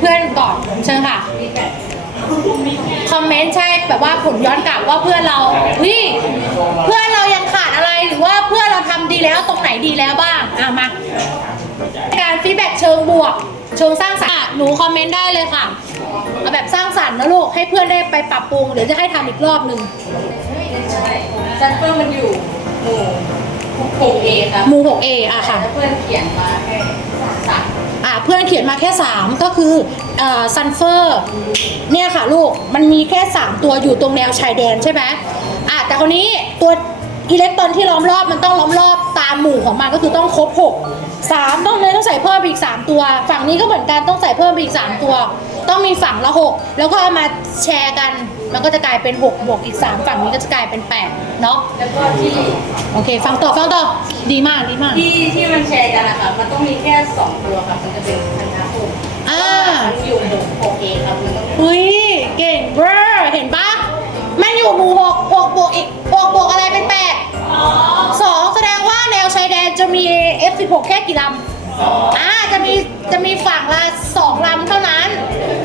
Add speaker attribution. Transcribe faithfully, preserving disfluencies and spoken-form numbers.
Speaker 1: พื่อนก่อนเชิญค่ะคอมเมนต์ใช่แบบว่าผลย้อนกลับว่าเพื่อนเราเฮ้ยเพื่อนเรายังขาดอะไรหรือว่าเพื่อนเราทำดีแล้วตรงไหนดีแล้วบ้างอ่ะมาการฟีดแบ็กเชิงบวกเชิงสร้างสรรค์หนูคอมเมนต์ได้เลยค่ะเอาแบบสร้างสรรค์นะลูกให้เพื่อนได้ไปปรับปรุงเดี๋ยวจะให้ทำอีกรอบหนึ่ง
Speaker 2: ซันเฟอร์มันอยู่หมู่หกเอครับ
Speaker 1: หมู่หกเออ่ะค่ะ
Speaker 2: เพื่อนเขียนมาแค่สาม
Speaker 1: อ่ะเพื่อนเขียนมาแค่สามก็คือเอ่อซันเฟอร์เนี่ยค่ะลูกมันมีแค่สามตัวอยู่ตรงแนวชายแดนใช่ไหมอ่ะแต่คนนี้ตัวอิเล็กตรอนที่ล้อมรอบมันต้องล้อมรอบตามหมู่ของมันก็คือต้องครบหกสามต้องเลยต้องใส่เพิ่มอีกสามตัวฝั่งนี้ก็เหมือนกันต้องใส่เพิ่มอีกสามตัวต้องมีฝั่งละหกแล้วก็เอามาแชร์กันมันก็จะกลายเป็นหกบวกอีกสามฝั่งนี้ก็จะกลายเป็นแปดเนาะ
Speaker 2: แล้วก็ที่
Speaker 1: โอเคฟังต่อฟังต่อดีมากดีมาก
Speaker 2: ที่ที่มันแชร์กันนะคะมันต้องมีแค่สองตัวค่ะมันจะเป็นพันธะหก
Speaker 1: อ่า
Speaker 2: อยู่หมู่หกเอครับมันต้อง
Speaker 1: อุ้ยเก่งเบอร์เห็นปะมันอยู่หมู่หกหกบวกอีกหกบวกอะไรเป็นแปดสองแสดงว่าแนวชายแดนจะมี เอฟ สิบหก แค่กี่ลำอ่าจะมีจะมีฝั่งละสองลำเท่านั้น